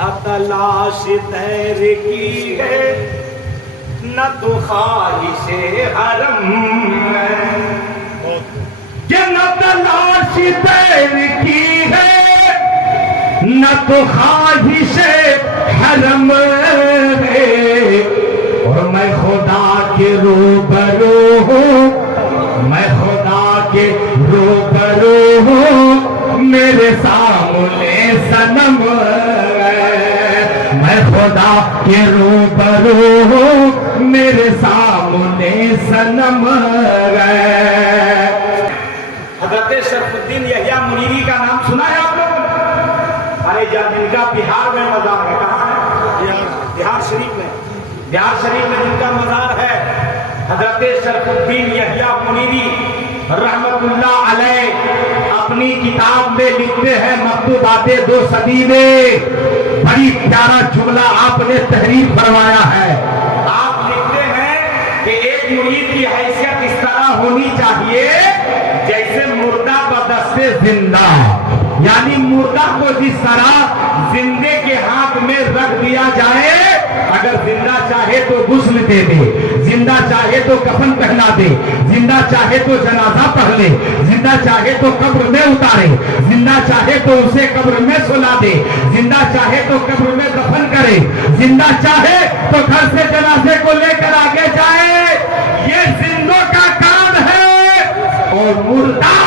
نہ تلاش تیر کی ہے نہ تو خواہش حرم ہے، کہ نہ تلاش تیر کی ہے نہ تو خواہش حرم ہے، اور میں خدا کے روبرو ہوں، میں خدا کے روبرو ہوں، میرے سامنے صنم ہے، میں خدا کے روبرو ہوں، میرے سامنے صنم ہے۔ حضرت شرف الدین یحییٰ منیری کا نام سنا ہے آپ لوگوں نے؟ ارے جن کا بہار میں مزار ہے، کہاں ہے؟ بہار شریف میں، بہار شریف میں جن کا مزار ہے حضرت شرف الدین یحییٰ منیری رحمت اللہ علیہ اپنی کتاب میں لکھتے ہیں مکتوبات 2 صدی میں بڑی پیارا جملہ آپ نے تحریر فرمایا ہے۔ آپ لکھتے ہیں کہ ایک مرید کی حیثیت اس طرح ہونی چاہیے جیسے مردہ بدست زندہ، یعنی مردہ کو جس طرح زندے کے ہاتھ میں رکھ دیا جائے، اگر زندہ چاہے تو غسل دے دے، زندہ چاہے تو کفن پہنا دے، زندہ چاہے تو جنازہ پڑھ لے، زندہ چاہے تو قبر میں اتارے، زندہ چاہے تو اسے قبر میں سلا دے، زندہ چاہے تو قبر میں دفن کرے، زندہ چاہے تو گھر سے جنازے کو لے کر آگے جائے، یہ زندوں کا کام ہے، اور مردہ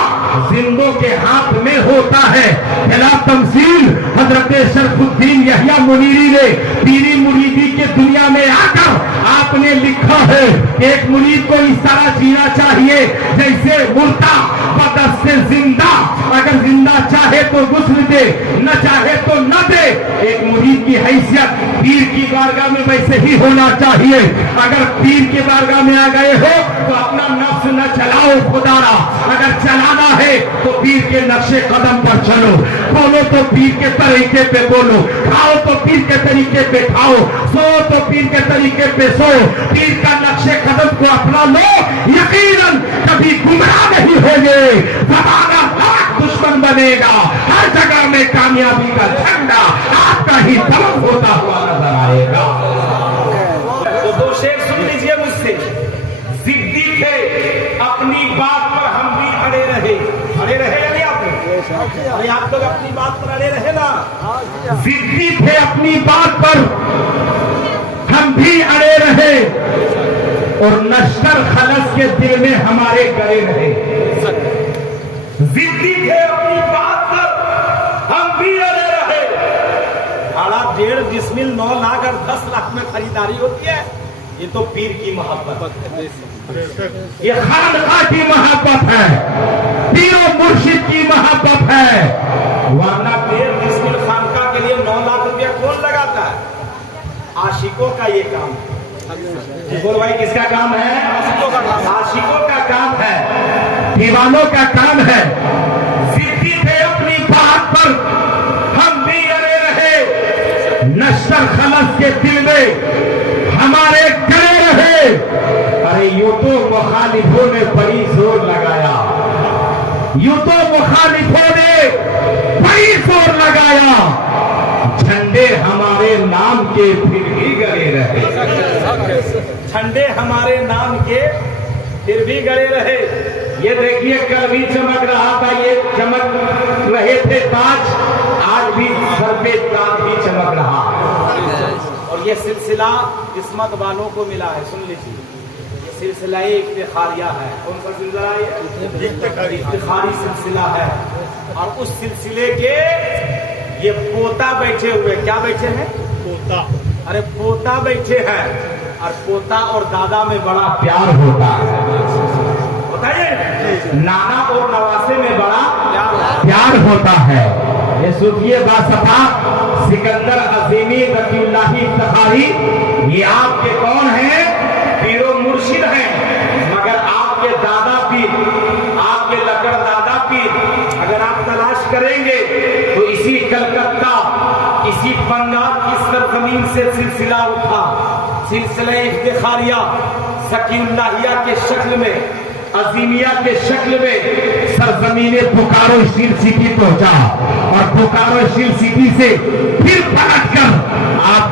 زندوں کے ہاتھ میں ہوتا ہے۔ بلا تمثیل حضرت شرف الدین یحییٰ منیری نے پیری مریدی کے دنیا میں آ کر آپ نے لکھا ہے کہ ایک مرید کو اس طرح جینا چاہیے جیسے مردہ بدست زندہ، اگر زندہ چاہے تو غسل دے، نہ چاہے تو نہ دے۔ ایک مرید کی حیثیت پیر کی بارگاہ میں ویسے ہی ہونا چاہیے، اگر پیر کی بارگاہ میں آ گئے ہو تو اپنا نفس نہ چلاؤ خدا را، اگر چلانا ہے تو پیر کے نقش قدم پر چلو، بولو تو پیر کے طریقے پہ بولو، کھاؤ تو پیر کے طریقے پہ کھاؤ، سو تو پیر کے طریقے پہ سو، پیر کا نقش قدم کو اپنا لو، یقیناً کبھی گمراہ نہیں ہوگے، زمانہ لاکھ دشمن بنے گا، ہر جگہ میں کامیابی کا جھنڈا آپ کا ہی طرف ہوتا ہوا نظر آئے گا۔ تو 2 شعر سن لیجئے مجھ سے۔ ضدی تھے اپنی بات پر ہم بھی اڑے رہے، اڑے رہے یا نہیں آپ لوگ؟ ارے آپ لوگ اپنی بات پر اڑے رہے نا۔ ضدی تھے اپنی بات پر ہم بھی اڑے رہے، اور نشتر خلص کے دل میں ہمارے گڑے رہے۔ ضدی تھے اپنی بات پر ہم بھی اڑے رہے۔ 1.5 بسمل 9 لاکھ اور 10 لاکھ میں خریداری ہوتی ہے، یہ تو پیر کی محبت ہے، یہ خانقاہ کی محبت ہے، پیر و مرشد کی محبت ہے، ورنہ 1.5 بسمل خانقاہ کے لیے 9 لاکھ روپیہ کون لگاتا ہے؟ عاشقوں کا یہ کام ہے۔ بول بھائی کس کا کام ہے؟ عاشقوں کا کام ہے، دیوانوں کا کام ہے۔ ضدی تھے اپنی بات پر ہم بھی اڑے رہے، نشتر خلص کے دل میں ہمارے گڑے رہے۔ ارے یوں تو مخالفوں نے بڑی زور لگایا، یوں تو مخالفوں نے بڑی زور لگایا، جھنڈے ہمارے نام کے پھر بھی گڑے رہے، جھنڈے ہمارے نام کے پھر بھی گڑے رہے۔ یہ دیکھیے کل بھی چمک رہا تھا، یہ چمک رہے تھے تاج، آج بھی سر پہ تاج بھی چمک رہا، اور یہ سلسلہ قسمت والوں کو ملا ہے۔ سن لیجیے، یہ سلسلہ افتخاریہ ہے۔ کون سا سلسلہ ہے؟ افتخاری سلسلہ ہے، اور اس سلسلے کے یہ پوتا بیٹھے ہوئے، کیا بیٹھے ہیں؟ پوتا، ارے پوتا بیٹھے ہیں، اور پوتا اور دادا میں بڑا پیار ہوتا ہے، بتائیے، نانا اور نواسے میں بڑا پیار ہوتا ہے۔ یہ صوفی باصفا سکندر عظیمی رفیع اللہ افتخاری، یہ آپ کے کون ہیں؟ پیر و مرشد ہیں، مگر آپ کے دادا پیر، آپ کے لکڑ دادا پیر اگر آپ تلاش کریں گے تو اسی کلکتہ، اسی بنگال کی سرزمین سے سلسلہ اٹھا، سلسلہ افتخاریہ سکی اللہیہ کے شکل میں، عظیمیہ کے شکل میں سرزمین بوکارو اسٹیل سٹی پہنچا، اور بوکارو اسٹیل سٹی سے پھر پلٹ کر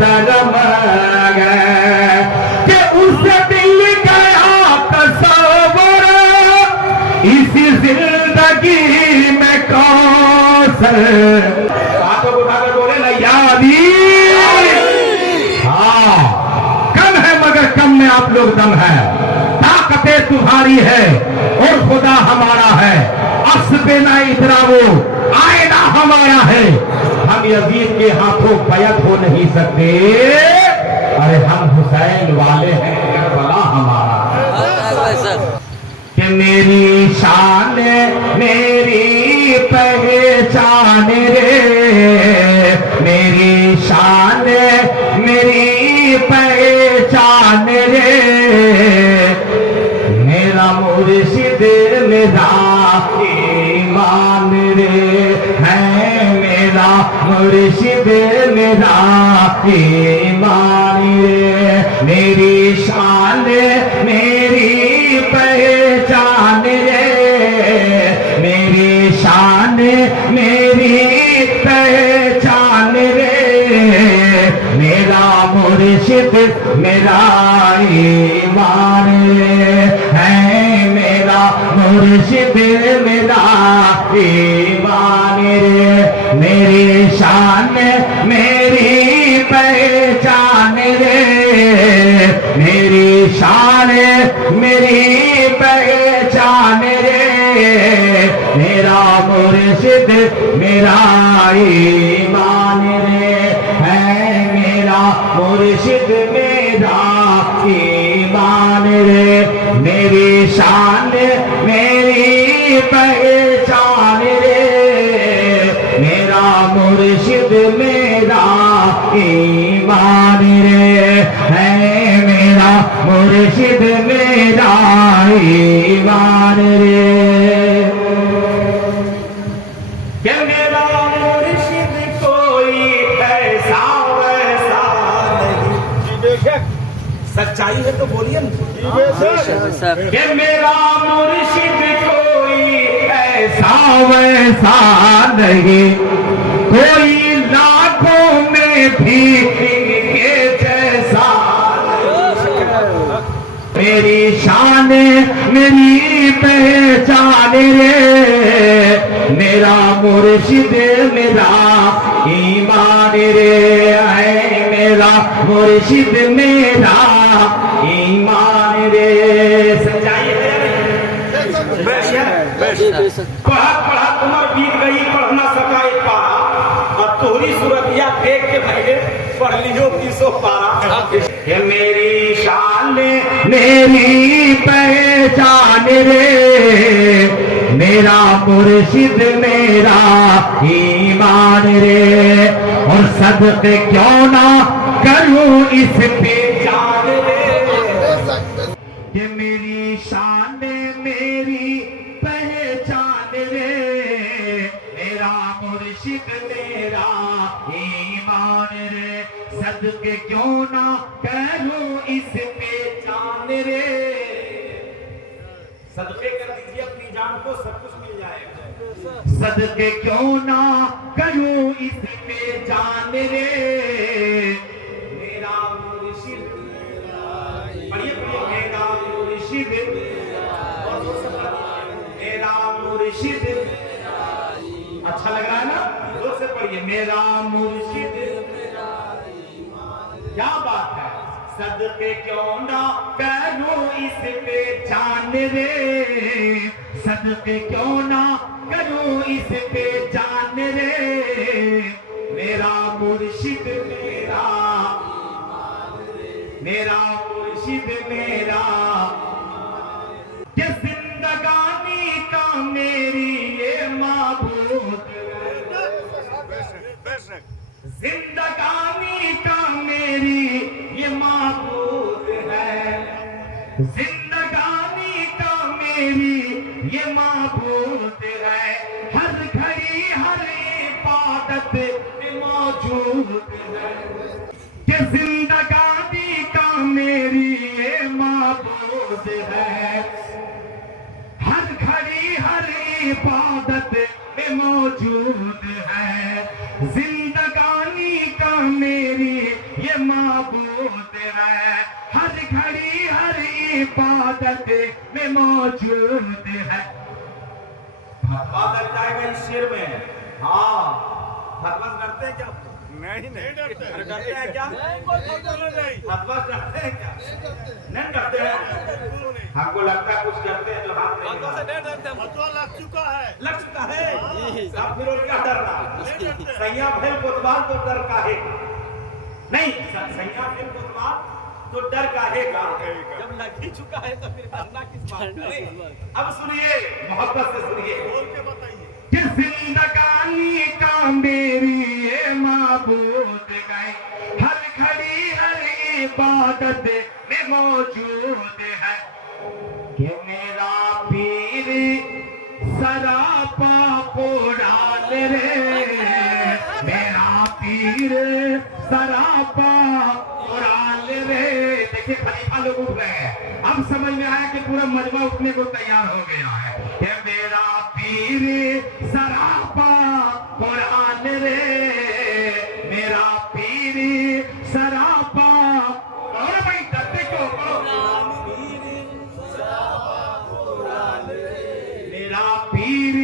محترم ہے کہ اس دل گیا تصور اسی زندگی میں کوثر. ہاتھوں کو اٹھا کر بولے نا یا علی. ہاں کم ہے مگر کم میں آپ لوگ دم ہے. طاقتیں تمہاری ہے اور خدا ہمارا ہے. اسب نہ اتراو آئینہ ہمارا ہے. ہم یزید کے ہاتھوں بیعت ہو نہیں سکتے. ارے ہم حسین والے ہیں کربلا ہمارا. کہ میری شان میری پہچان رے, میری شان میری پہچان رے, میرا مرشد میرا ایمان رے ہے, میرا مرشد میرا ایمان رے. میری شان میری پہچان رے, میری شان میری پہچان رے, میرا مرشد میرا ایمان رے ہے, میرا مرشد میرا ایمان رے. میری شان میری پہچان رے, میری شان میری پہچان رے, میرا مرشد میرا ایمان رے ہے, میرا مرشد میرا ایمان رے. میری شان میری پہچان رے, میرا مرشد میرا ایمان رے ہے, میرا مرشد میرا ایمان رے. کہ میرا مرشد کوئی ایسا ویسا نہیں. سچائی ہے تو بولیے نا. کہ میرا مرشد کوئی ایسا ویسا نہیں, کوئی لاکھوں میں بھی ان کے جیسا. میری شان میری پہچان رے, میرا مرشد میرا ایمان رے ہے, میرا مرشد میرا ایمان رے. سچائی ہے پڑھا پڑھا عمر بیت گئی, پڑھ نہ سکا ایک پارا, اور تہری صورتیا دیکھ کے بھائی پڑھ لیجو 300 پارا. کہ میری شان میری پہچان رے, میرا مرشد میرا ایمان رے, اور صدقے کیوں نہ کروں اس پہ جان رے. کہ میری شان میری پہچان رے, میرا مرشد میرا ایمان رے, صدقے کیوں نہ کروں اس پہ جان رے. صدقے کر دیجیے اپنی جان کو, سب کچھ مل جائے گا. صدقے کیوں نہ کروں اس پہ جان رے, میرا مرشد پڑھیے پڑھیے, میرا مرشد میرا مرشد. اچھا لگ رہا ہے نا, زور سے پڑھیے. میرا مرشد کیا بات ہے. صدقے کیوں نہ کروں اس پہ جان رے, صدقے کیوں نہ کروں اس پہ جان رے, میرا مرشد میرا, میرا مرشد میرا. کہ زندگانی کا میری یہ معبود, زندگانی کا میری یہ معبود ہے, زندگانی کا میری یہ معبود ہے, ہر گھڑی ہر عبادت میں موجود ہے. کہ زندگانی کا میری یہ معبود ہے, ہر گھڑی ہر عبادت میں موجود ہے. زندگانی کا میری یہ معبود ہے، ہر گھڑی ہر عبادت میں موجود ہے. بادل جائے گا اس شیر میں. ہاں حتمت ڈرتے ہیں کیا؟ نہیں ڈرتے. ڈرتے ہیں کیا؟ حتمت ڈرتے ہیں کیا؟ نہیں ڈرتے ہیں. ہم کو لگتا ہے کچھ ڈرتے ہیں جو ہاتھ نہیں لگ چکا ہے. لگ چکا ہے. اب پھر اور کیا ڈرنا؟ سیاں بھیل کوتوال تو ڈر کاہے نہیں. سیاں بھیل کوتوال تو ڈر کاہے گا. جب لگ ہی چکا ہے تو پھر ڈرنا کس بات کا؟ اب سنیے محبت سے سنیے. بول کے بتائیے. کہ زندگانی کا میری یہ معبود گئے، ہر گھڑی ہر عبادت میں موجود ہے. کہ میرا پیر سراپا قرآن رے، میرا پیر سراپا قرآن رے. دیکھیں خلیفہ لوگ اٹھ رہے ہیں. اب سمجھ میں آیا کہ پورا مجمع اٹھنے کو تیار ہو گیا ہے. کہ میرا پیر سراپا قرآن رے، میرا پیر سراپا. اور بھائی ڈرتے کیوں؟ میرا پیر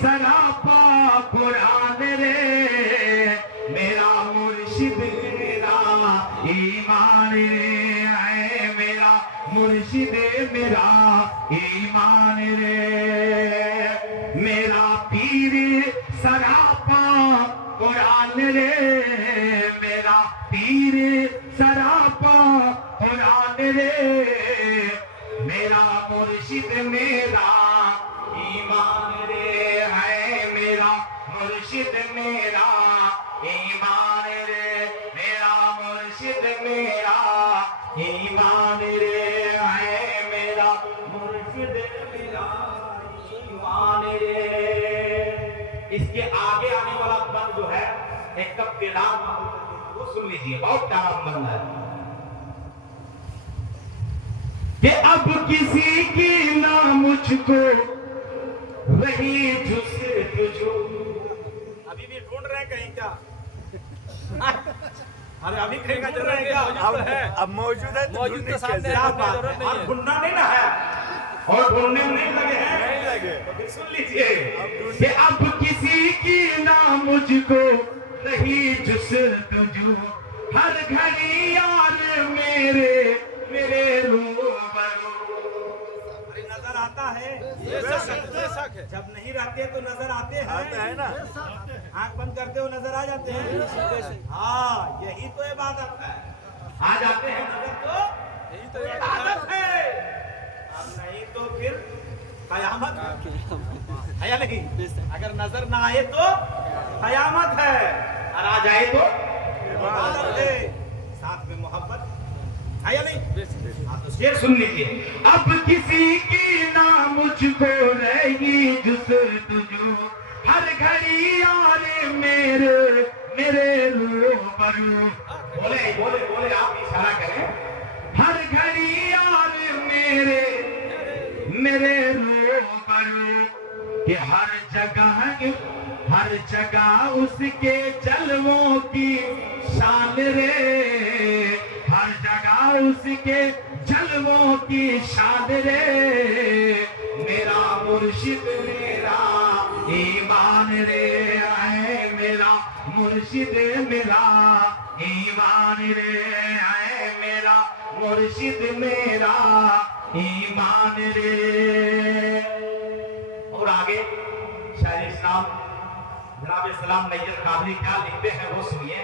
سراپا قرآن رے، میرا مرشد میرا ایمان رے، اے میرا مرشد میرا ایمان رے. میرا پیر سراپا قرآن رے، میرا پیر سراپا قرآن رے، میرا مرشد میرا ایمان رے، ہے میرا مرشد میرا ایمان رے، میرا مرشد میرا ایمان رے، ہے میرا مرشد میرا ایمان رے. اس کے آگے آنے والا بند جو ہے ایک کب تیرار وہ سن لیجیے، بہت پیارا بند ہے. کہ اب کسی کی نہ مجھ کو رہی جستجو. ابھی بھی ڈھونڈ رہے ہیں کہیں کیا؟ ارے ابھی کہیں کا ڈھونڈ رہے ہیں کیا؟ اب موجود ہے. موجود تو سامنے کیا بات ہے؟ آپ ڈھونڈنا نہیں نہ ہے اور ڈھونڈنے میں نہیں لگے ہیں. نہیں لگے. تو پھر سن لیجیے کہ اب کسی کی نہ مجھ کو رہی جستجو، ہر گھڑی یار میرے میرے روبرو. ارے نظر آتا ہے جب نہیں رہتے تو نظر آتے ہیں نا. آنکھ بند کرتے ہو نظر آ جاتے ہیں. ہاں یہی تو عبادت ہے. آ جاتے ہیں نظر تو یہی تو عبادت ہے. اب نہیں تو پھر قیامت ہے یا نہیں؟ اگر نظر نہ آئے تو قیامت ہے اور آ جائے تو عبادت ہے. ساتھ میں محبت ہے یا نہیں؟ ہاں تو شعر سن لیجیے. اب کسی کی نہ مجھ کو رہی جستجو، ہر گھڑی یار میرے میرے روبرو. بولے بولے بولے آپ اشارہ کریں. ہر گھڑی یار میرے میرے روبرو. کہ ہر جگہ اس کے جلووں کی شان رے، ہر جگہ اس کے جلووں کی شان رے. میرا مرشد میرا ایمان رے، اے میرا مرشد میرا ایمان رے، اے میرا مرشد میرا ایمان رے. اور آگے شاعر اسلام جناب اسلام نیت قادری کیا لکھتے ہیں وہ سنیے.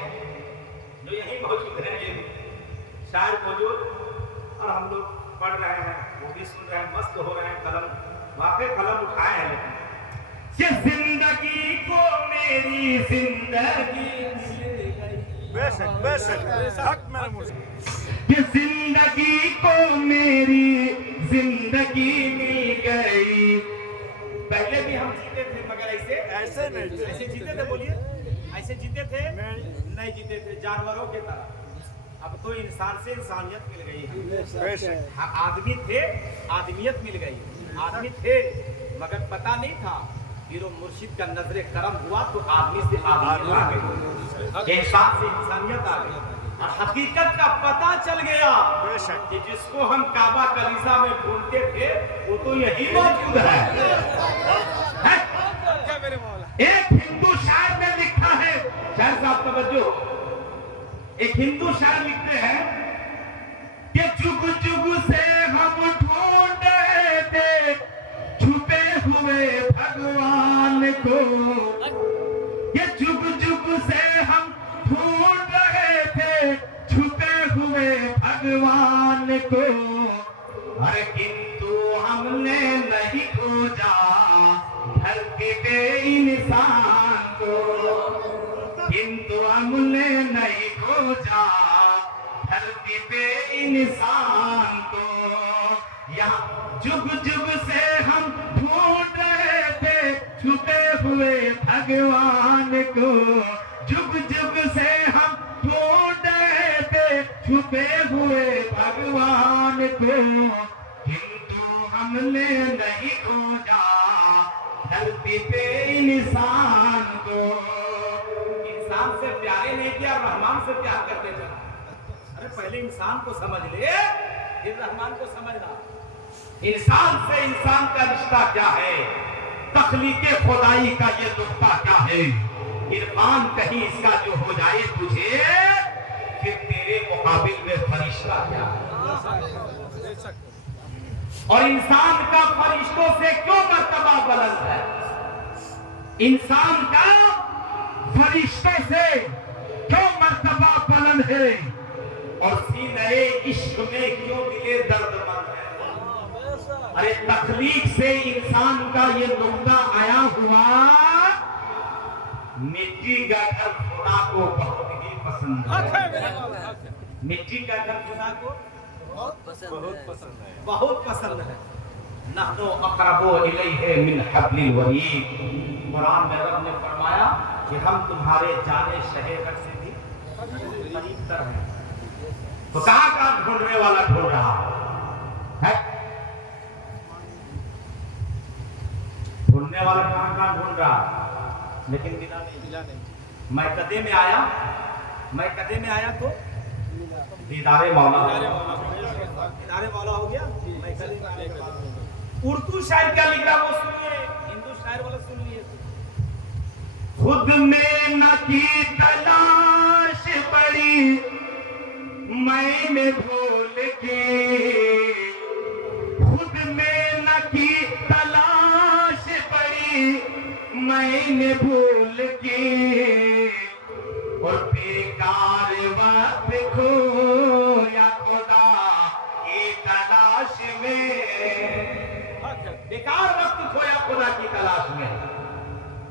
جو یہی موجود ہے یہ شاعر موجود اور ہم لوگ پڑھ رہے ہیں وہ بھی سن رہے ہیں، مست ہو رہے ہیں. قلم واقعی قلم اٹھائے ہیں. لیکن کہ زندگی کو میری زندگی بے شک حق میرا مرشد. کہ زندگی کو میری زندگی مل گئی. پہلے بھی ہم جیتے تھے مگر ایسے نہیں. ایسے جیتے تھے. بولیے ایسے جیتے تھے نہیں جیتے تھے جانوروں کی طرح. اب تو انسان سے انسانیت مل گئی ہے. بے شک. آدمی تھے آدمیت مل گئی. آدمی تھے مگر پتا نہیں تھا. پیر و مرشد کا نظر کرم ہوا تو آدمی سے آدمیت آ گئی، انسان سے انسانیت آ گئی. اور حقیقت کا پتہ چل گیا بے شک کہ جس کو ہم کعبہ کلیسا میں ڈھونڈتے تھے وہ تو یہی موجود ہے۔ ایک ہندو شاعر نے لکھا ہے، شاعر صاحب توجہ، ایک ہندو شاعر لکھتے ہیں کہ جگ جگ سے ہم ڈھونڈ رہے تھے چھپے ہوئے بھگوان کو، کہ جگ جگ سے ہم ڈھونڈ رہے تھے چھپے ہوئے بھگوان کو، ارے کنتو ہم نے نہیں کھوجا دھرتی پہ انسان کو، کنتو ہم نے نہیں کھوجا دھرتی پہ انسان کو، یہاں جگ جگ سے ہم ڈھونڈ رہے تھے چھپے ہوئے بھگوان کو، جگ جگ سے ہم ڈھونڈ رہے تھے چھپے ہوئے بھگوان کو، کنتو ہم نے نہیں کھوجا دھرتی پہ انسان کو۔ انسان سے پیارے نہیں کیا، رحمان سے پیار کرتے تھے۔ ارے پہلے انسان کو سمجھ لے پھر رحمان کو سمجھنا۔ انسان سے انسان کا رشتہ کیا ہے، تخلیق خدائی کا یہ نقطہ کیا ہے، عرفان کہیں اس کا جو ہو جائے تجھے پھر تیرے مقابل میں فرشتہ کیا ہے، اور انسان کا فرشتوں سے کیوں مرتبہ بلند ہے، انسان کا فرشتوں سے کیوں مرتبہ بلند ہے، اور سینہ عشق میں کیوں دل درد مند ہے۔ ارے تخلیق سے انسان کا یہ نقطہ آیا ہوا، مٹی کا گھر خدا کو بہت ہی پسند ہے، مٹی کا گھر خدا کو بہت پسند ہے، بہت پسند ہے۔ نحن اقرب الیہ من حبل الورید، قرآن میں رب نے فرمایا کہ ہم تمہارے جانے شہر سے بھی قریب تر ہیں۔ تو کہاں کہاں ڈھونڈنے والا ڈھونڈ رہا ہے، ڈھونڈنے والا کہاں کہاں ڈھونڈ رہا، لیکن ملا نہیں۔ میں کدے میں آیا، میں کدے میں آیا تو دیدار مولا، دیدار مولا ہو گیا۔ میں کدے میں آیا، اردو شاعر کیا لکھ رہا وہ سنیے، ہندو شاعر والا سن لیے۔ خود میں نہ کی تلاش پڑی میں نے بھول کے، خود میں نہ کی تلاش پڑی میں نے بھول کے، اور بیکار وقت کھویا خدا کی تلاش میں، بیکار وقت کھویا خدا کی تلاش میں،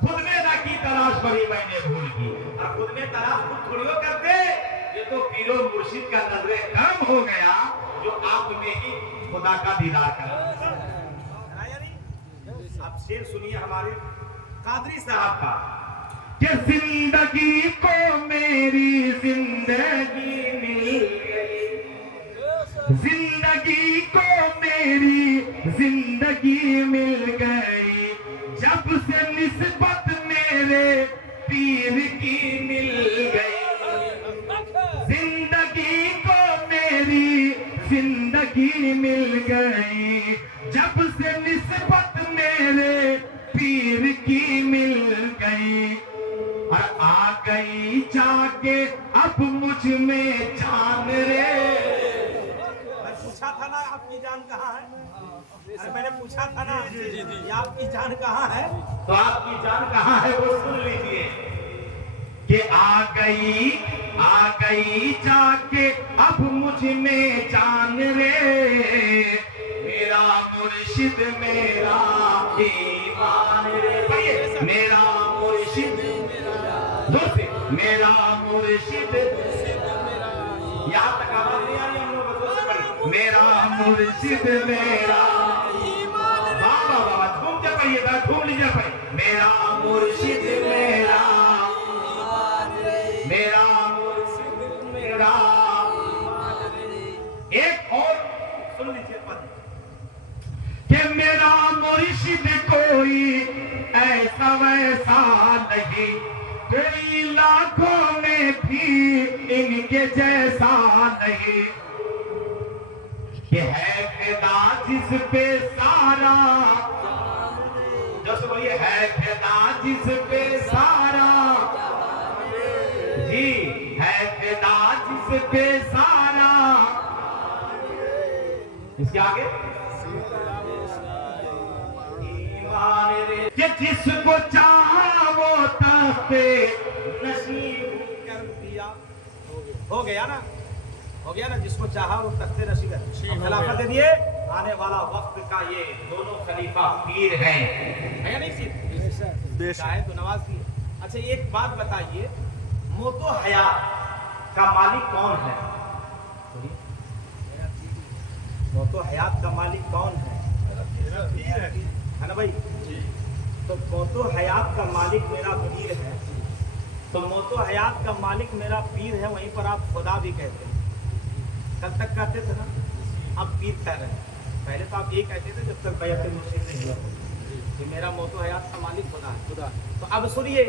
خود میں نہ کی تلاش پڑی میں نے بھول کی۔ اور خود میں تلاش خود تھوڑی ہو کرتے، یہ تو پیر و مرشد کا نظر کرم ہو گیا جو آپ میں ہی خدا کا دیدار کر رہا ہے۔ اب شعر سنیے ہمارے قادری صاحب کا کہ زندگی کو میری زندگی مل گئی، زندگی کو میری زندگی مل گئی، جب سے نسبت میرے پیر کی مل گئی، زندگی کو میری زندگی مل گئی، جب سے نسبت میرے پیر کی مل گئی، اور آ گئی جا کے اب مجھ میں جان رے۔ میں پوچھا تھا نا آپ کی جان کہاں ہے، میں نے پوچھا تھا نا یہ آپ کی جان کہاں ہے، تو آپ کی جان کہاں ہے وہ سن لیجئے کہ آ گئی جا کے اب مجھ میں جان رے، میرا مرشد میرا ایمان رے، میرا مرشد میرا مرشد، یہاں تک آواز نہیں آ رہی، ہم لوگ بزرگ سے پڑھی، میرا مرشد میرا ایمان، بابا بابا جھوم جا پڑھیے گا، جھوم لیجیے پڑھیے، میرا مرشد میرا میرا مرشد میرا۔ ایک اور سن لیجیے کہ میرا مرشد کوئی ایسا ویسا نہیں، کوئی لاکھوں میں بھی ان کے جیسا نہیں کہ ہے فدا جس پہ سارا، جو سے بولیے ہے فدا جس پہ سارا، جی ہے فدا جس پہ سارا، اس کے آگے کہ جس کو چاہا وہ تخت نصیب کر دیا، ہو گیا نا، ہو گیا نا، جس کو چاہا وہ تخت نصیب ہے، خلافت دے دیے۔ آنے والا وقت کا یہ دونوں خلیفہ پیر ہیں، ہے یا نہیں سید؟ چاہے تو نواز دیے۔ اچھا ایک بات بتائیے، موت و حیات کا مالک کون ہے؟ موت و حیات کا مالک کون ہے؟ ہے نا بھائی؟ تو موت و حیات کا مالک میرا پیر ہے، تو موت و حیات کا مالک میرا پیر ہے، وہیں پر آپ خدا بھی کہتے ہیں۔ کل تک کہتے تھے نا، اب پیر کہہ رہے ہیں، پہلے تو آپ یہی کہتے تھے جب تک بیعت مرشد نہیں ہوا کہ میرا موت و حیات کا مالک خدا ہے۔ تو اب سنیے،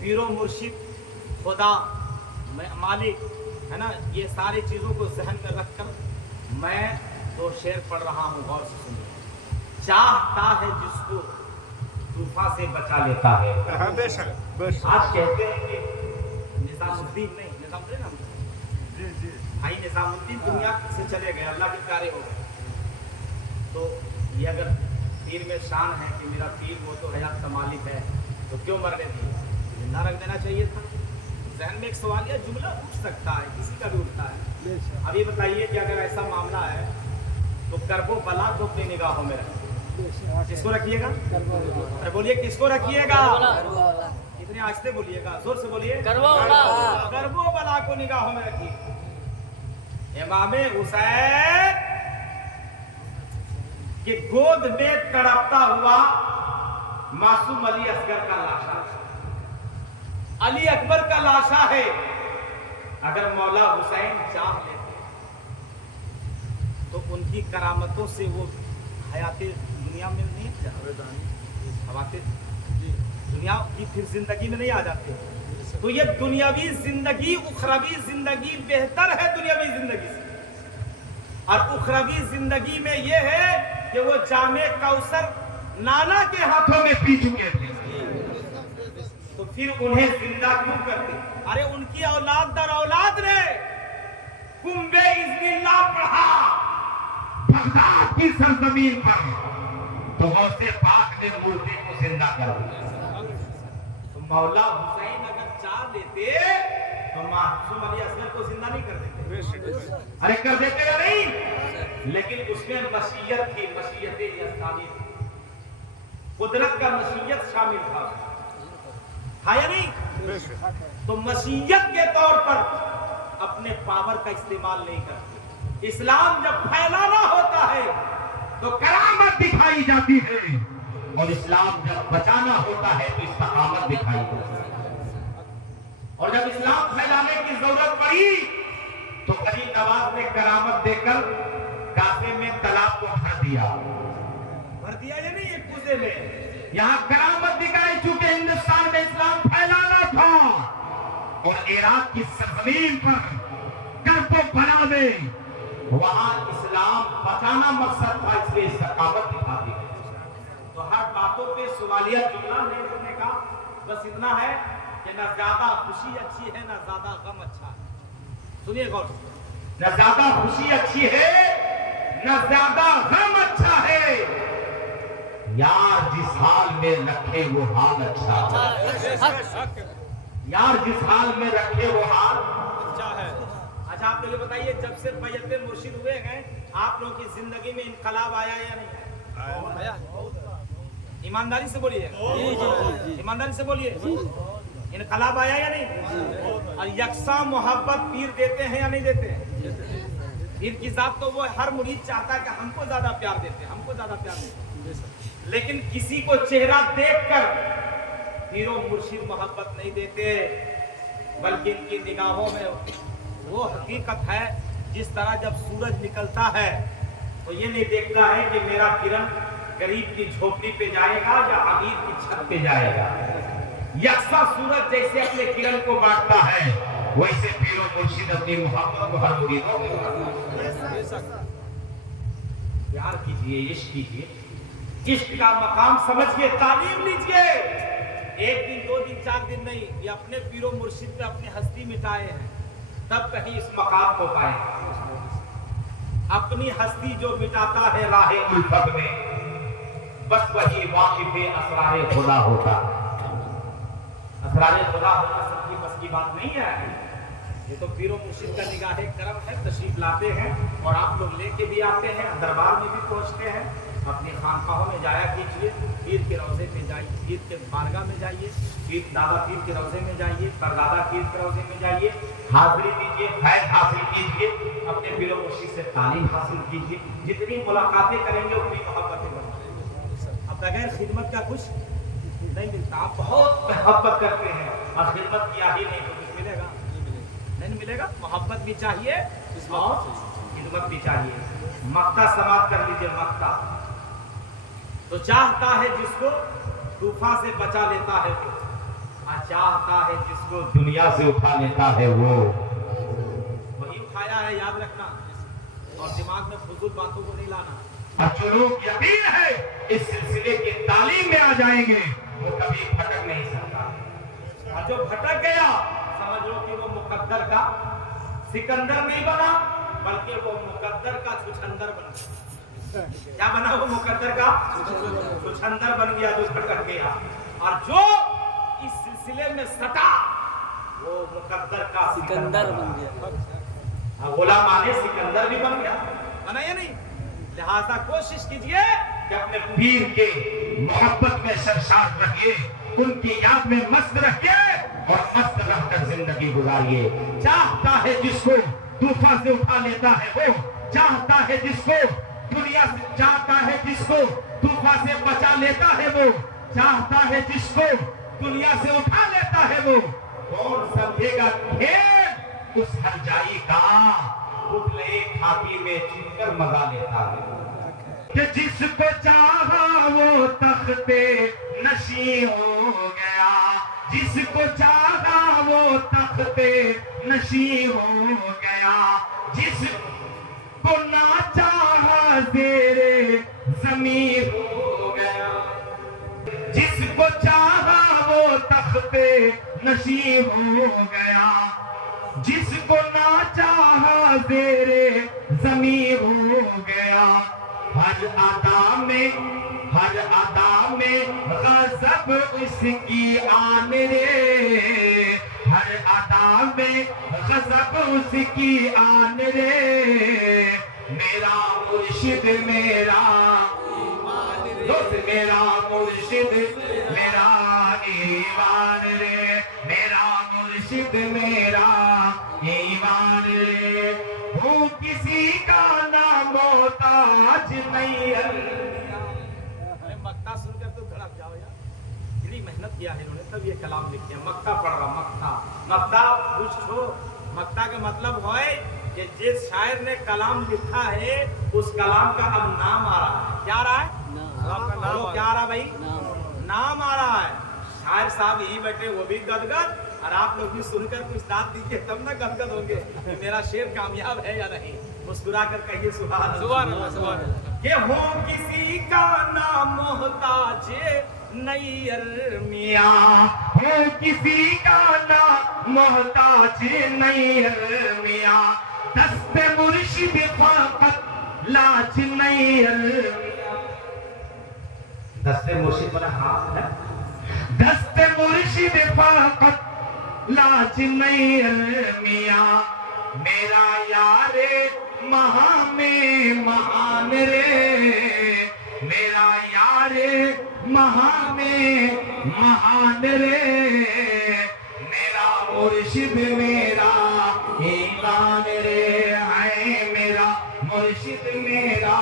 پیر و مرشد، خدا، مالک، ہے نا، یہ ساری چیزوں کو ذہن میں رکھ کر میں دو شعر پڑھ رہا ہوں، غور سے سنیے۔ چاہتا ہے جس کو طوفان سے بچا لیتا ہے۔ بے شک بے شک، آج کہتے ہیں کہ نظام الدین نہیں، نظام الدین ہم جی جی، بھائی نظام الدین دنیا سے چلے گئے، اللہ کے پیارے ہو گئے، تو یہ اگر پیر میں شان ہے کہ میرا پیر وہ تو حیات کا مالک ہے، تو کیوں مرنے دیے؟ زندہ رکھ دینا چاہیے تھا۔ ذہن میں ایک سوال یا جملہ اٹھ سکتا ہے، کسی کا بھی اٹھتا ہے۔ اب یہ بتائیے کہ اگر ایسا معاملہ ہے تو کرب و بلا کو اپنی نگاہوں میں رکھیں، کس کو رکھیے گا؟ ارے بولیے کس کو رکھیے گا؟ اتنے آہستہ بولیے گا، زور سے بولیے، کرب و بلا کو نگاہوں میں رکھیے۔ امام حسین کہ گود میں تڑپتا ہوا معصوم علی اصغر کا لاشا، علی اکبر کا لاشا ہے، اگر مولا حسین چاہ لیتے تو ان کی کرامتوں سے وہ حیات دنیا میں نہیں جاتے، دنیا کی پھر زندگی میں نہیں آ جاتے۔ تو یہ دنیاوی زندگی اخروی زندگی بہتر ہے دنیاوی زندگی سے، اور اخروی زندگی میں یہ ہے کہ وہ جام کوثر نانا کے ہاتھوں میں پی چکے تھے، تو پھر انہیں زندہ کیوں کرتے؟ ارے ان کی اولاد در اولاد نے کنبے اذن اللہ پڑھا بغداد کی سرزمین پر، تو غوث پاک نے مردے کو زندہ کر دیا۔ تو مولا حسین اگر چاہ لیتے تو معصوم علی اصغر کو زندہ نہیں کر دیتے، ارے کر دیتے یا نہیں؟ لیکن اس میں مشیت تھی، مشیت انسانی تھی، قدرت کا مشیت شامل تھا، ہاں یا نہیں؟ تو مشیت کے طور پر اپنے پاور کا استعمال نہیں کرتے۔ اسلام جب پھیلانا ہوتا ہے تو کرامت دکھائی جاتی ہے، اور اسلام جب بچانا ہوتا ہے تو استقامت دکھائی جاتی ہے۔ اور جب اسلام پھیلانے کی ضرورت پڑی تو علی نواز نے کرامت دے کر کعبے میں تالاب کو بھر دیا یا نہیں؟ ایک کوزے میں یہاں کرامت دکھائی، چونکہ ہندوستان میں اسلام پھیلانا تھا، اور عراق کی سرزمین پر کرب و بلا میں وہاں اسلام بچانا مقصد تھا، اس لیے استقامت دکھا دی۔ تو ہر باتوں پہ سوالیہ جملہ نہیں کرنے کا، بس اتنا ہے کہ نہ زیادہ خوشی اچھی ہے نہ زیادہ غم اچھا ہے۔ سنیے غور سے، نہ زیادہ خوشی اچھی ہے نہ زیادہ غم اچھا ہے، یار جس حال میں رکھے وہ حال اچھا ہے، یار جس حال میں رکھے وہ حال اچھا ہے۔ اچھا آپ لوگ یہ بتائیے، جب سے بیعت مرشد ہوئے ہیں آپ لوگوں کی زندگی میں انقلاب آیا یا نہیں آیا؟ ایمانداری سے بولیے، ایمانداری سے بولیے، انقلاب آیا یا نہیں؟ اور یکساں محبت پیر دیتے ہیں یا نہیں دیتے ہیں؟ پیر کی ذات تو وہ ہر مرید چاہتا ہے کہ ہم کو زیادہ پیار دیتے ہیں، ہم کو زیادہ پیار دیتے ہیں، لیکن کسی کو چہرہ دیکھ کر پیر و مرشد محبت نہیں دیتے، بلکہ ان کی نگاہوں میں وہ حقیقت ہے جس طرح جب سورج نکلتا ہے تو یہ نہیں دیکھتا ہے کہ میرا کرن غریب کی جھوپڑی پہ جائے گا یا امیر کی چھت پہ جائے گا، یکساں سورج جیسے اپنے کرن کو بانٹتا ہے ویسے پیر و مرشد اپنی محبت کو ہر مریدوں میں پیار کیجئے، عشق کیجئے، عشق کا مقام سمجھئے، تعلیم لیجئے۔ ایک دن، 2 دن، 4 دن نہیں، یہ اپنے پیر و مرشد پہ اپنی ہستی مٹائے ہیں، تب کہیں اس مقام کو پائے۔ اپنی ہستی جو مٹاتا ہے راہ الفت میں، بس وہی واقف اسرار خدا ہوتا۔ اسرار خدا ہونا سب کی بس کی بات نہیں ہے، یہ تو پیر و مرشد کا نگاہ کرم ہے، تشریف لاتے ہیں اور آپ لوگ لے کے بھی آتے ہیں، دربار میں بھی پہنچتے ہیں۔ اپنی خانقاہوں میں جایا کیجیے، پیر کے روضے میں جائیے، پیر کے بارگاہ میں جائیے، پیر دادا پیر کے روضے میں جائیے، پردادا پیر کے روضے میں جائیے، حاضری دیجیے، فیض حاصل کیجیے، اپنے پیر و مرشد سے تعلیم حاصل کیجیے۔ جتنی ملاقاتیں کریں گے اتنی محبتیں بڑھیں گی۔ اب بغیر خدمت کا کچھ نہیں ملتا۔ آپ بہت محبت کرتے ہیں اور خدمت کیا ہی نہیں تو کچھ ملے گا؟ نہیں ملے گا۔ محبت بھی چاہیے اور خدمت بھی چاہیے۔ مقتا سماعت کر لیجیے، مقتا تو چاہتا ہے جس کو طوفان سے بچا لیتا ہے وہ، اور چاہتا ہے جس کو دنیا سے اٹھا لیتا ہے وہ، وہی اٹھایا ہے، یاد رکھنا، اور دماغ میں فضول باتوں کو نہیں لانا۔ اور جو لوگ یقین ہے اس سلسلے کی تعلیم میں آ جائیں گے وہ کبھی بھٹک نہیں سکتا، اور جو بھٹک گیا سمجھ لو کہ وہ مقدر کا سکندر نہیں بنا، بلکہ وہ مقدر کا چھچھندر بن گیا۔ کیا بنا؟ وہ مقدر کا چھچھندر بن گیا جو بھٹک گیا، اور جو اس سلسلے میں سٹا وہ مقدر کا سکندر بن گیا۔ غلام آنے سکندر بھی بن گیا، بنا یا نہیں؟ لہذا کوشش کیجئے کہ اپنے پیر کے محبت میں سرشار رہیے، ان کی یاد میں مست رہیے اور مست رہ کر زندگی گزاریے۔ چاہتا ہے جس کو طوفان سے اٹھا لیتا ہے وہ، چاہتا ہے جس کو دنیا سے، چاہتا ہے جس کو طوفان سے بچا لیتا ہے وہ، چاہتا ہے جس کو دنیا سے اٹھا لیتا ہے وہ، کون سمجھے گا کھیل اس ہر جائی کا، پتلے کھاتی میں چن کر مزہ لیتا ہے کہ جس کو چاہا وہ تختے نشیں ہو گیا، جس کو چاہا وہ تختے نشیں ہو گیا، جس کو نہ چاہا زیرے زمین ہو گیا، جس کو چاہا وہ تختے نشیں ہو گیا، جس کو نہ چاہا زیرے زمین ہو گیا۔ ہر ادا میں غضب اس کی آن رے، ہر ادا میں غضب اس کی آن رے، میرا مرشد میرا دوست، میرا مرشد میرا ایمان رے، میرا مرشد میرا ایمان رے، ہوں کسی کا نہ محتاج نہیں ہے۔ مقتا سن کر تو دھڑک جاؤ یار، بڑی محنت کیا ہے انہوں نے تب یہ کلام لکھے ہیں۔ مقتا پڑھ رہا، مقتا کچھ چھو، مقتا کا مطلب ہے کہ جس شاعر نے کلام لکھا ہے اس کلام کا اب نام آ رہا ہے۔ کیا آ رہا ہے؟ کیا آ رہا بھائی؟ نام آ رہا ہے۔ شاعر صاحب یہی بیٹھے، وہ بھی گدگد، اور آپ لوگ بھی سن کر کچھ داد دیجیے تب نہ گدگد ہوں گے میرا شعر کامیاب ہے یا نہیں۔ مسکرا کر کہیے سبحان اللہ، کہ ہوں کسی کا نام محتاج نہیں میاں، ہوں کسی کا نہ محتاج نہیں میاں، دست مرشد فقط لاج نہیں میاں، دست مرشد بنا ہاتھ ہے، دست مرشد فقط لاج نہیں میاں، میرا یار مہاں میں مہان رے، میرا یار مہاں میں مہان رے، میرا مرشد میرا ایمان رے، ہے میرا مرشد میرا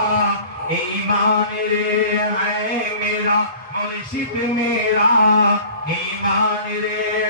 ایمان رے، ہے میرا مرشد میرا ایمان رے۔